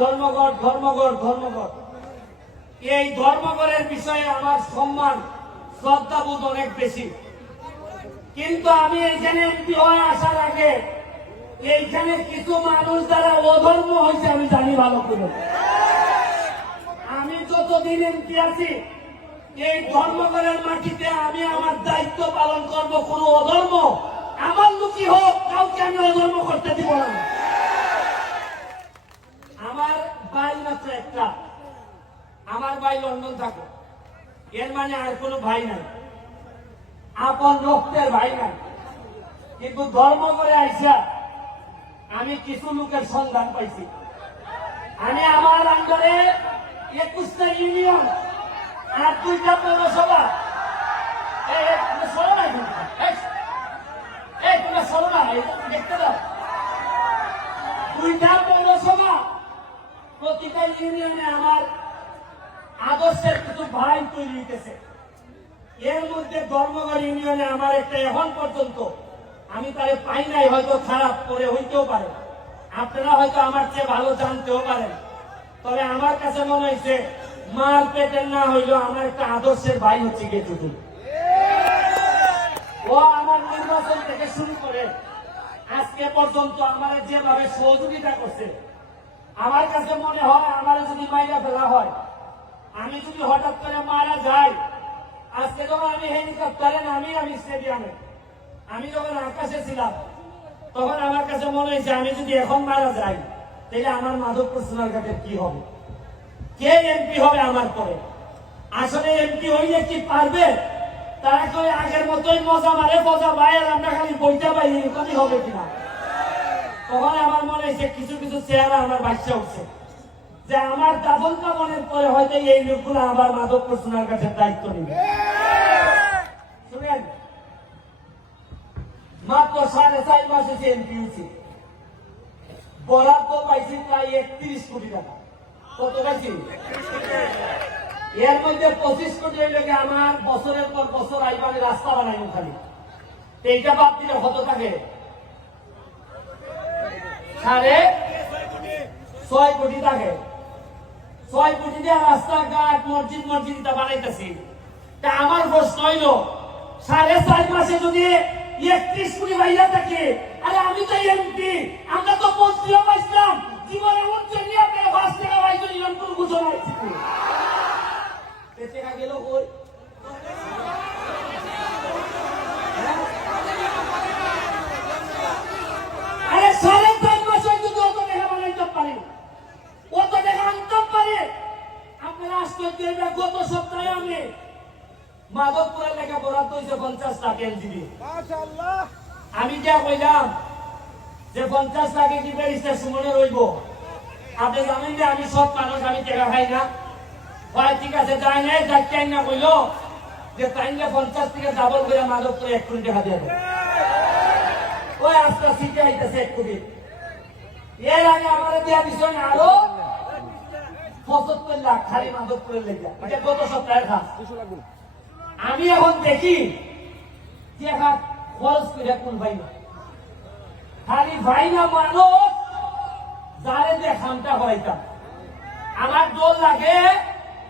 ধর্মঘট ধর্মঘট ধর্মঘট এই ধর্মঘটের বিষয়ে আমার সম্মান শ্রদ্ধাবোধ অনেক বেশি কিন্তু আমি এইখানে এমপি হয়ে আসার আগে এইখানে কিছু মানুষ দ্বারা অধর্ম হয়েছে আমি জানি ভালো করে আমি যতদিন এমপি আছি এই ধর্মঘটের মাটিতে আমি আমার দায়িত্ব পালন করব কোন অধর্ম আমার লুকি হোক কাউকে আমি অধর্ম করতে দিব না একটা আমার ভাই লন্ডন থাকে এর মানে আর কোন ভাই নাই আপন রক্তের ভাই নাই কিন্তু ধর্ম করে আইসা আমি কিছু লোকের সন্ধান পাইছি আমি আমার আন্ডারে একুশটা ইউনিয়ন আর দুইটা পৌরসভা দেখতে দাও দুইটা পৌরসভা প্রতিটা ইউনিয়নে আমার আদর্শের কিছু ভাই তৈরি হইতেছে এর মধ্যে ধর্মগড় ইউনিয়নে আমার একটা এখন পর্যন্ত আমি তাই পাই নাই হয়তো খারাপ করে হইতেও পারে আপনারা হয়তো আমার চেয়ে ভালো জানতেও পারেন তবে আমার কাছে মনে হয়েছে মাল পেটের না হইলেও আমার একটা আদর্শের ভাই হচ্ছে গিয়ে ও আমার নির্বাচন থেকে শুরু করে আজকে পর্যন্ত আমার যেভাবে সহযোগিতা করছে আমার কাছে মনে হয় আমার যদি মাইরা ফেলা হয় আমি যদি হঠাৎ করে মারা যাই আজকে যখন আমি হেলিকপ্টারে নামি আমি স্টেডিয়ামে আমি যখন আকাশে ছিলাম তখন আমার কাছে মনে হয়েছে আমি যদি এখন মারা যাই তাহলে আমার মাধব প্রসন্নার কাছে কি হবে কে এমপি হবে আমার পরে আসলে এমপি হইলে কি পারবে তারা কই আগের মতোই মজা মারে মজা পায় আমরা খালি বইটা পাই এরকমই হবে কিনা তখন আমার মনে হয়েছে কিছু কিছু চেহারা আমার বাচ্চা উঠছে যে আমার দাফন কামনের পরে হয়তো এই লোকগুলো আমার মাদক প্রশ্নার কাছে দায়িত্ব নেবে শুনেন মাত্র সাড়ে চার মাসে এমপি হয়েছে বরাদ্দ প্রায় একত্রিশ কোটি টাকা কত পাইছি এর মধ্যে পঁচিশ কোটি লোকে আমার বছরের পর বছর আইবার রাস্তা বানাই খালি এইটা বাদ দিলে হতো থাকে সাড়ে ছয় কোটি থাকে ছয় কোটি দিয়ে রাস্তাঘাট মসজিদ মসজিদ বানাইতেছি তা আমার প্রশ্ন হইল সাড়ে চার মাসে যদি একত্রিশ কোটি বাইরা থাকে আরে আমি তো এমপি আমরা তো মন্ত্রীও পাইছিলাম জীবনে উচ্চ নিয়ে আপনারা টাকা আমি যা কইলাম যে পঞ্চাশ লাখে কি পেরিসে সুমনে রইব আপনি জানেন যে আমি সব মানুষ আমি টেকা খাই না হয় ঠিক আছে যাই নাই যাই না কইল যে তাই না পঞ্চাশ থেকে ডাবল করে মাদক করে এক কোটি টাকা দেবে ওই আস্তে সিটে আইতেছে এক কোটি এর আগে আমার দেওয়া বিষয় না আরো পঁচাত্তর লাখ খালি মাদক করে লেগে এটা গত সপ্তাহের আমি এখন দেখি যে ফরজ করে কোন খালি মানুষ যে খামটা আমার দোল লাগে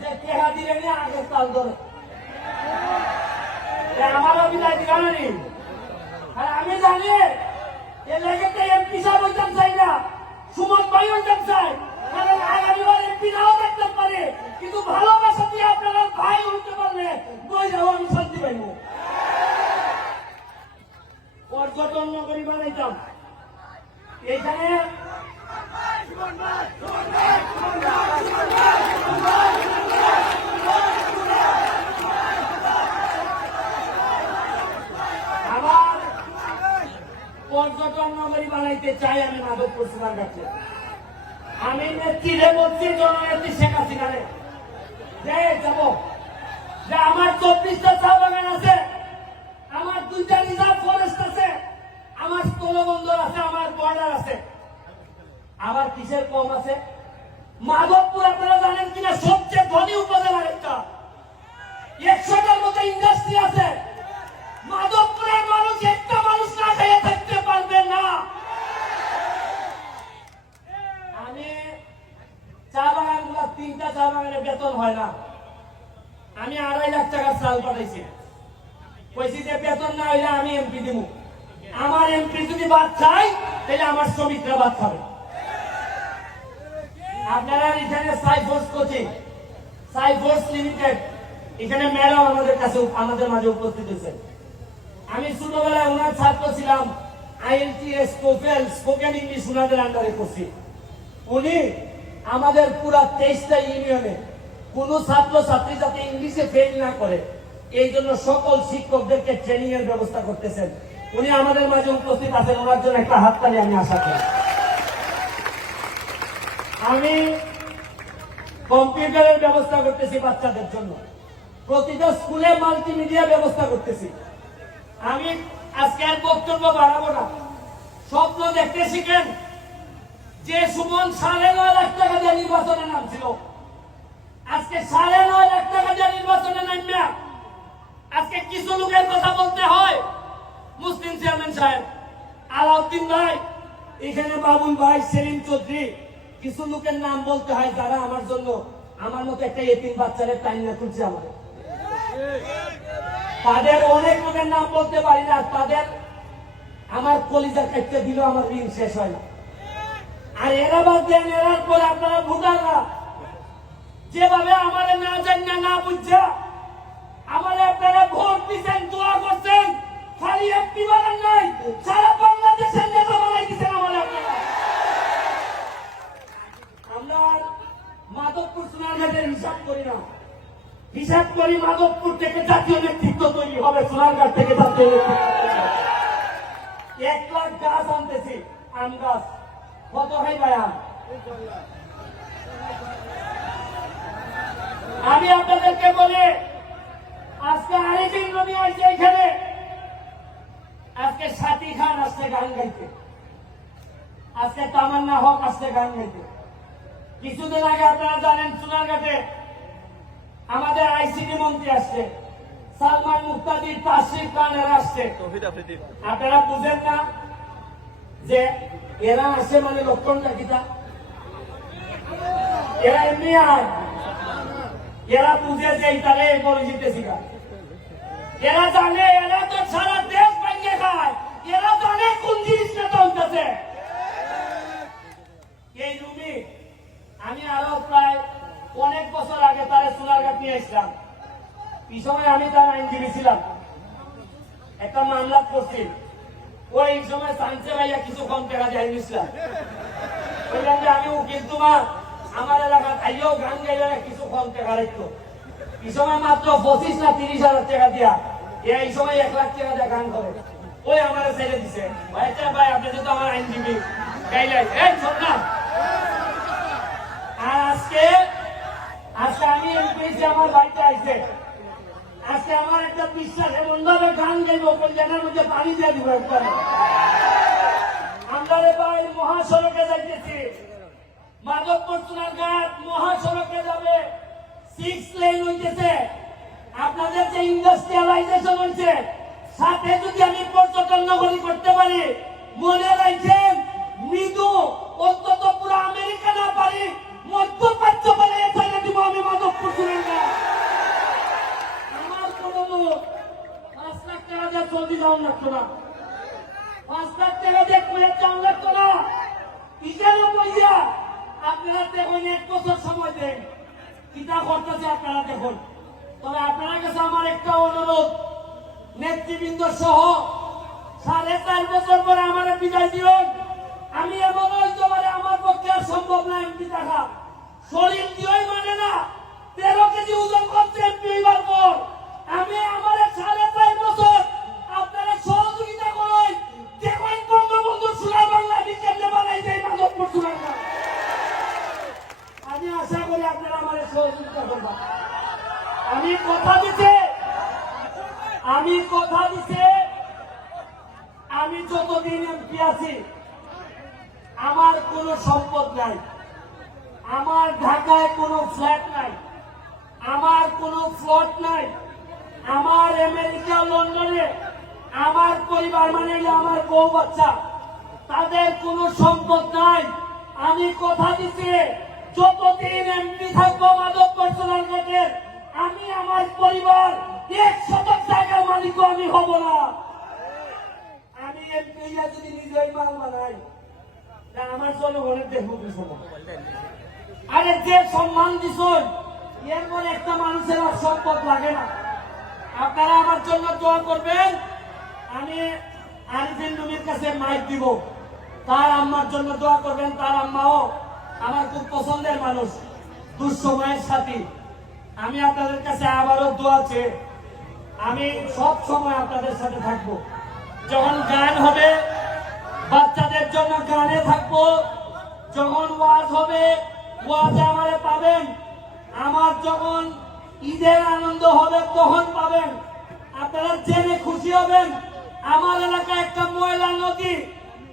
যে তেহা দিলে না আগে তাল ধরে আমারও বিদায় দিলাম আমি জানি এ লেগে এমপি পর্যটন নগরী বানাইতে চাই আমি মাদক করছিলাম কাছে আমি নেত্রীরে বলছি জননেত্রী শেখ হাসিনারে যাব যে আমার চব্বিশটা চা বাগান আছে আমার দুইটা রিজার্ভ ফরেস্ট আছে আমার স্থলবন্দর আছে আমার বর্ডার আছে আবার কিসের কম আছে মাধবপুর আপনারা জানেন কিনা সবচেয়ে ধনী উপজেলার একটা একশোটার মতো ইন্ডাস্ট্রি আছে বাগানে বেতন হয় না আমি আড়াই লাখ টাকার চাল পাঠাইছি কইছি যে বেতন না হইলে আমি এমপি দিব আমার এমপি যদি বাদ তাহলে আমার শ্রমিকরা বাদ খাবে আপনারা এখানে সাইফোর্স কোচিং সাইফোর্স লিমিটেড এখানে আমাদের কাছে আমাদের মাঝে উপস্থিত হয়েছে আমি ছোটবেলায় ওনার ছাত্র ছিলাম আইএলটিএস কোফেল স্পোকেন ইংলিশ ওনাদের আন্ডারে করছি উনি আমাদের পুরা তেইশটা ইউনিয়নে কোন ছাত্র ছাত্রী যাতে ইংলিশে ফেল না করে এই জন্য সকল শিক্ষকদেরকে ট্রেনিং এর ব্যবস্থা করতেছেন উনি আমাদের মাঝে উপস্থিত আছেন ওনার জন্য একটা হাততালি আমি আশা করি আমি কম্পিউটারের ব্যবস্থা করতেছি বাচ্চাদের জন্য প্রতিটা স্কুলে মাল্টিমিডিয়া ব্যবস্থা করতেছি আমি আজকে আর বক্তব্য বাড়াবো না স্বপ্ন দেখতে শিখেন যে সুমন সাড়ে নয় লাখ টাকা দিয়ে নির্বাচনে নামছিল আজকে সাড়ে নয় লাখ টাকা দিয়ে নির্বাচনে নামবে আজকে কিছু লোকের কথা বলতে হয় মুসলিম চেয়ারম্যান সাহেব আলাউদ্দিন ভাই এখানে বাবুল ভাই সেলিম চৌধুরী কিছু লোকের নাম বলতে হয় যারা আমার জন্য আমার মতো একটা এতিম বাচ্চাদের তাই না তুলছে আমার তাদের অনেক লোকের নাম বলতে পারি না তাদের আমার কলিজা খাইতে দিল আমার ঋণ শেষ হয় না আর এরা বাদ দেন এরার পরে আপনারা ভুটানরা যেভাবে আমার না জানা না বুঝছে আমার আপনারা ভোট দিচ্ছেন দোয়া করছেন খালি একটি বানান নাই সারা বাংলাদেশের নেতা বানাই দিচ্ছেন আমার আপনারা আমরা মাধবপুর সোনারঘাটের হিসাব করি না হিসাব করি মাধবপুর থেকে জাতীয় নেতৃত্ব তৈরি হবে সোনারঘাট থেকে জাতীয় নেতৃত্ব এক লাখ গাছ আনতেছি আম গাছ কত হয় বাড়া আমি আপনাদেরকে বলি আজকে আরিফিন নবী আসছে এখানে আজকে সাতি খান আসছে গান গাইতে আজকে তামান্না হক আসছে গান গাইতে কিছুদিন আগে আপনারা জানেন সোনারঘাটে আমাদের আইসিডি মন্ত্রী আসছে সালমান মুক্তাদি তাসিফ খান এরা আসছে আপনারা বুঝেন না যে এরা আছে মানে লক্ষণ কিতা এরা এমনি আর এরা বুঝে যে ইতালে বলে জিতেছি এরা জানে এরা তো সারা দেশ ভাঙে খায় এরা জানে কোন জিনিসটা চলতেছে এই রুমি আমি আরো প্রায় অনেক বছর আগে তারে সোনারঘাট নিয়ে আসলাম পিছনে আমি তার আইনজীবী ছিলাম একটা মামলা করছি ওই সময় সাইন্সের আইয়া কিছু কম টাকা যায় নিছিলাম বললাম যে আমি উকিল তোমার আমার এলাকাত আইয়াও গান গাইলে কিছু কম টাকা রাখতো এই সময় মাত্র পঁচিশ না তিরিশ হাজার টাকা দিয়া এই সময় এক লাখ টাকা দিয়া গান করে ওই আমার ছেড়ে দিছে ভাই ভাই আপনি তো আমার আইনজীবী গাইলেন এই সরকার আর আজকে আজকে আমি এমপি আমার বাড়িতে আইছে আজকে আমার একটা বিশ্বাস এমন ভাবে গান গাইব কোন জায়গার মধ্যে পানি দিয়ে দিব একবার আমরা ভাই মহাসড়কে যাইতেছি মাধবপুর চুনাঘাট মহাসড়কে যাবে সিক্স লেন হইতেছে আপনাদের যে ইন্ডাস্ট্রিয়ালাইজেশন হয়েছে সাথে যদি আমি পর্যটন নগরী করতে পারি মনে রাখছে নেতৃবৃন্দ সহ সাড়ে চার বছর পরে আমার বিদায় দিবেন আমি এমন হইতে আমার পক্ষে আর সম্ভব না এমপি দেখা শরীর দিয়েই মানে না তেরো কেজি ওজন করছে এমপি হইবার পর আমি আমার সাড়ে চার বছর আপনারা সহযোগিতা করেন দেখেন বঙ্গবন্ধু সোনার বাংলা বিকেলে বানাই দেয় মাধবপুর সোনার আমি আশা করি আপনারা আমার সহযোগিতা করবেন আমি কথা দিতে আমি কথা দিছে আমি যতদিন এমপি আছি আমার কোনো সম্পদ নাই আমার ঢাকায় কোনো ফ্ল্যাট নাই আমার কোনো ফ্লট নাই আমার আমেরিকা লন্ডনে আমার পরিবার মানে আমার বউ বাচ্চা তাদের কোনো সম্পদ নাই আমি কথা দিছি যতদিন এমপি থাকবো মাদক পার্সোনাল আমি আমার পরিবার এক শতক জায়গার মালিক আমি হব না আমি এমপিরা যদি নিজেই মাল বানাই আমার জনগণের দেহ আরে যে সম্মান দিছ এরপর একটা মানুষের আর সম্পদ লাগে না আপনারা আমার জন্য দোয়া করবেন আমি আরিফিন নবীর কাছে মাইক দিব তার আম্মার জন্য দোয়া করবেন তার আম্মাও আমার খুব পছন্দের মানুষ দুঃসময়ের সাথী আমি আপনাদের কাছে আবারও দোয়া চেয়ে আমি সব সময় আপনাদের সাথে থাকব যখন গান হবে বাচ্চাদের জন্য গানে থাকব যখন ওয়াজ হবে ওয়াজে আমারে পাবেন আমার যখন ঈদের আনন্দ হবে তখন পাবেন আপনারা জেনে খুশি হবেন আমার এলাকা একটা ময়লা নদী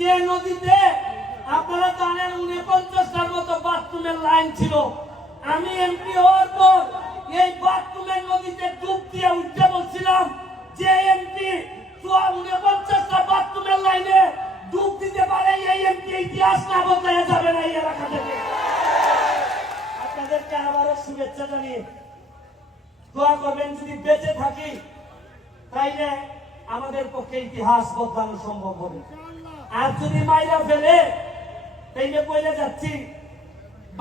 যে নদীতে আপনারা জানেন উনপঞ্চাশটার মতো বাথরুমের লাইন ছিল আমি এমপি হওয়ার পর এই বাথরুমের নদীতে ডুব দিয়ে ইতিহাস না বদলায় যাবে না এই এলাকা থেকে আপনাদেরকে আবারও শুভেচ্ছা জানিয়ে দোয়া করবেন যদি বেঁচে থাকি তাইলে আমাদের পক্ষে ইতিহাস বদলানো সম্ভব হবে আর যদি মাইরা ফেলে তাইলে বলে যাচ্ছি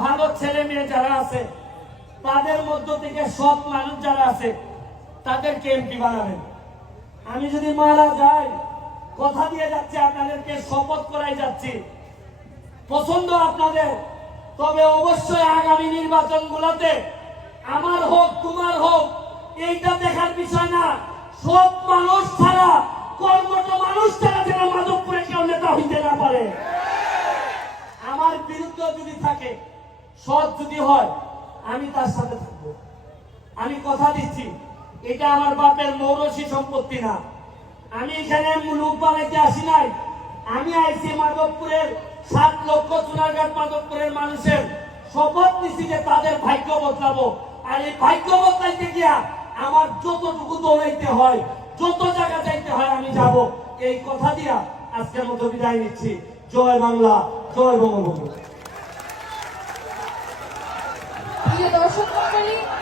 ভালো ছেলে মেয়ে যারা আছে তাদের মধ্য থেকে সৎ মানুষ যারা আছে তাদেরকে এমপি বানাবেন আমি যদি মারা যাই কথা দিয়ে যাচ্ছি আপনাদেরকে শপথ করাই যাচ্ছি পছন্দ আপনাদের তবে অবশ্যই আগামী নির্বাচনগুলোতে আমার হোক তোমার হোক এইটা দেখার বিষয় না সব মানুষ ছাড়া কর্মঠ মানুষ ছাড়া যেন মাধবপুরে কেউ নেতা হইতে না পারে আমার বিরুদ্ধে যদি থাকে সৎ যদি হয় আমি তার সাথে থাকব আমি কথা দিচ্ছি এটা আমার বাপের মৌরসি সম্পত্তি না আমি এখানে লোক বানাইতে আসি নাই আমি আইসি মাধবপুরের সাত লক্ষ চুনারঘাট মাধবপুরের মানুষের শপথ নিছি যে তাদের ভাগ্য বদলাবো আর এই ভাগ্য বদলাইতে গিয়া আমার যতটুকু দৌড়াইতে হয় যত জায়গা যাইতে হয় আমি যাব এই কথা দিয়া আজকের মতো বিদায় নিচ্ছি জয় বাংলা জয় বঙ্গবন্ধু দর্শক মন্ডলী